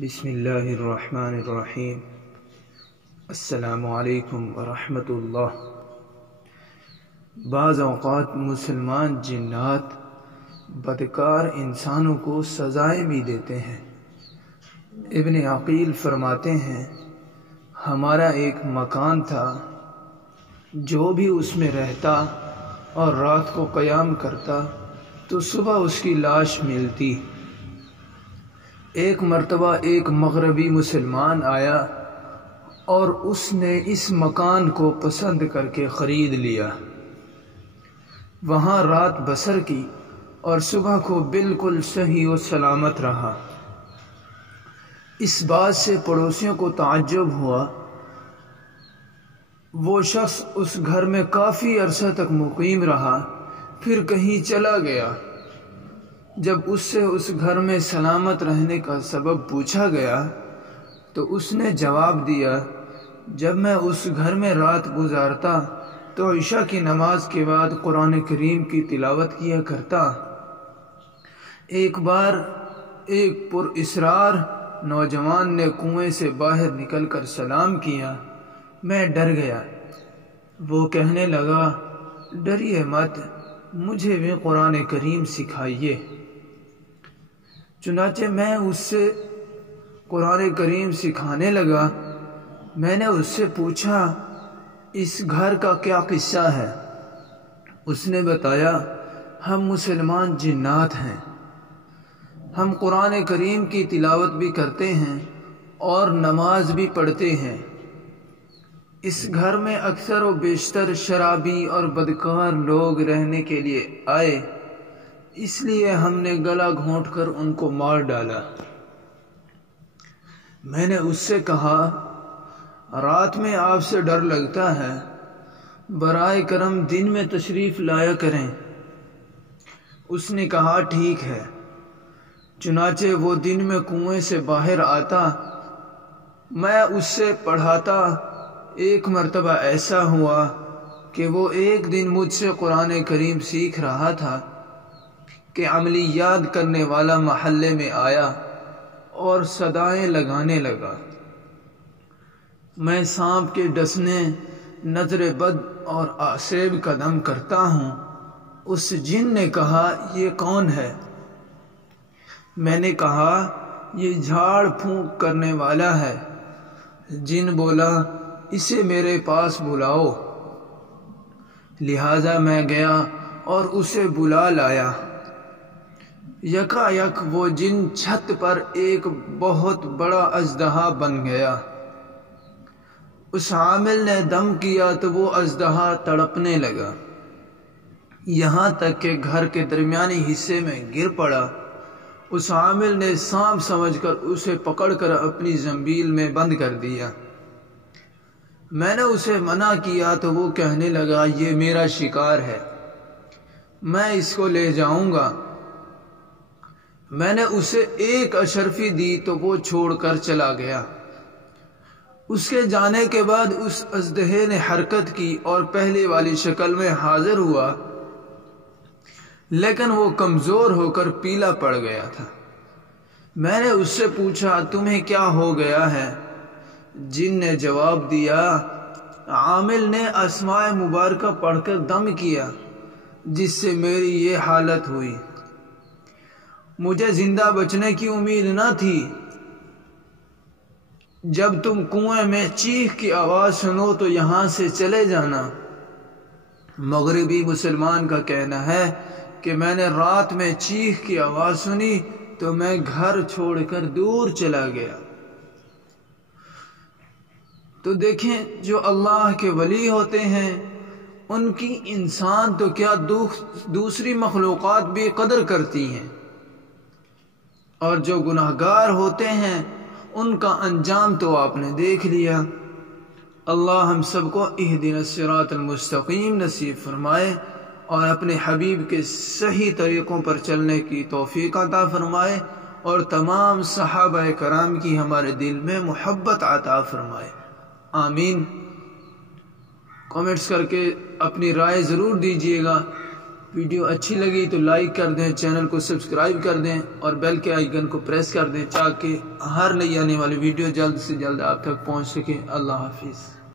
بسم اللہ الرحمن الرحیم۔ السلام علیکم ورحمۃ اللہ۔ بعض اوقات مسلمان جنات بدکار انسانوں کو سزائیں بھی دیتے ہیں۔ ابن عقیل فرماتے ہیں، ہمارا ایک مکان تھا، جو بھی اس میں رہتا اور رات کو قیام کرتا تو صبح اس کی لاش ملتی۔ ایک مرتبہ ایک مغربی مسلمان آیا اور اس نے اس مکان کو پسند کر کے خرید لیا، وہاں رات بسر کی اور صبح کو بالکل صحیح و سلامت رہا۔ اس بات سے پڑوسیوں کو تعجب ہوا۔ وہ شخص اس گھر میں کافی عرصہ تک مقیم رہا، پھر کہیں چلا گیا۔ جب اس سے اس گھر میں سلامت رہنے کا سبب پوچھا گیا تو اس نے جواب دیا، جب میں اس گھر میں رات گزارتا تو عشاء کی نماز کے بعد قرآن کریم کی تلاوت کیا کرتا۔ ایک بار ایک پر اسرار نوجوان نے کنویں سے باہر نکل کر سلام کیا، میں ڈر گیا۔ وہ کہنے لگا، ڈریے مت، مجھے بھی قرآن کریم سکھائیے۔ چنانچہ میں اس سے قرآن کریم سکھانے لگا۔ میں نے اس سے پوچھا، اس گھر کا کیا قصہ ہے؟ اس نے بتایا، ہم مسلمان جنات ہیں، ہم قرآن کریم کی تلاوت بھی کرتے ہیں اور نماز بھی پڑھتے ہیں۔ اس گھر میں اکثر و بیشتر شرابی اور بدکار لوگ رہنے کے لیے آئے، اس لیے ہم نے گلا گھونٹ کر ان کو مار ڈالا۔ میں نے اس سے کہا، رات میں آپ سے ڈر لگتا ہے، برائے کرم دن میں تشریف لایا کریں۔ اس نے کہا، ٹھیک ہے۔ چنانچہ وہ دن میں کنویں سے باہر آتا، میں اس سے پڑھاتا۔ ایک مرتبہ ایسا ہوا کہ وہ ایک دن مجھ سے قرآن کریم سیکھ رہا تھا کہ عملیات کرنے والا محلے میں آیا اور صدائیں لگانے لگا۔ میں سانپ کے ڈسنے، نظر بد اور آسیب کا دم کرتا ہوں۔ اس جن نے کہا، یہ کون ہے؟ میں نے کہا، یہ جھاڑ پھونک کرنے والا ہے۔ جن بولا، اسے میرے پاس بلاؤ۔ لہذا میں گیا اور اسے بلا لایا۔ یکا یک وہ جن چھت پر ایک بہت بڑا اژدہا بن گیا۔ اس عامل نے دم کیا تو وہ اژدہا تڑپنے لگا، یہاں تک کہ گھر کے درمیانی حصے میں گر پڑا۔ اس عامل نے سانپ سمجھ کر اسے پکڑ کر اپنی زنبیل میں بند کر دیا۔ میں نے اسے منع کیا تو وہ کہنے لگا، یہ میرا شکار ہے، میں اس کو لے جاؤں گا۔ میں نے اسے ایک اشرفی دی تو وہ چھوڑ کر چلا گیا۔ اس کے جانے کے بعد اس اژدہے نے حرکت کی اور پہلے والی شکل میں حاضر ہوا، لیکن وہ کمزور ہو کر پیلا پڑ گیا تھا۔ میں نے اس سے پوچھا، تمہیں کیا ہو گیا ہے؟ جن نے جواب دیا، عامل نے اسماء مبارکہ پڑھ کر دم کیا، جس سے میری یہ حالت ہوئی۔ مجھے زندہ بچنے کی امید نہ تھی۔ جب تم کنویں میں چیخ کی آواز سنو تو یہاں سے چلے جانا۔ مغربی مسلمان کا کہنا ہے کہ میں نے رات میں چیخ کی آواز سنی تو میں گھر چھوڑ کر دور چلا گیا۔ تو دیکھیں، جو اللہ کے ولی ہوتے ہیں ان کی انسان تو کیا دوسری مخلوقات بھی قدر کرتی ہیں، اور جو گناہگار ہوتے ہیں ان کا انجام تو آپ نے دیکھ لیا۔ اللہ ہم سب کو اہدنا الصراط المستقیم نصیب فرمائے اور اپنے حبیب کے صحیح طریقوں پر چلنے کی توفیق عطا فرمائے، اور تمام صحابہ کرام کی ہمارے دل میں محبت عطا فرمائے، آمین۔ کامنٹس کر کے اپنی رائے ضرور دیجیے گا۔ ویڈیو اچھی لگی تو لائک کر دیں، چینل کو سبسکرائب کر دیں اور بیل کے آئیکن کو پریس کر دیں تاکہ ہر نئی آنے والی ویڈیو جلد سے جلد آپ تک پہنچ سکے۔ اللہ حافظ۔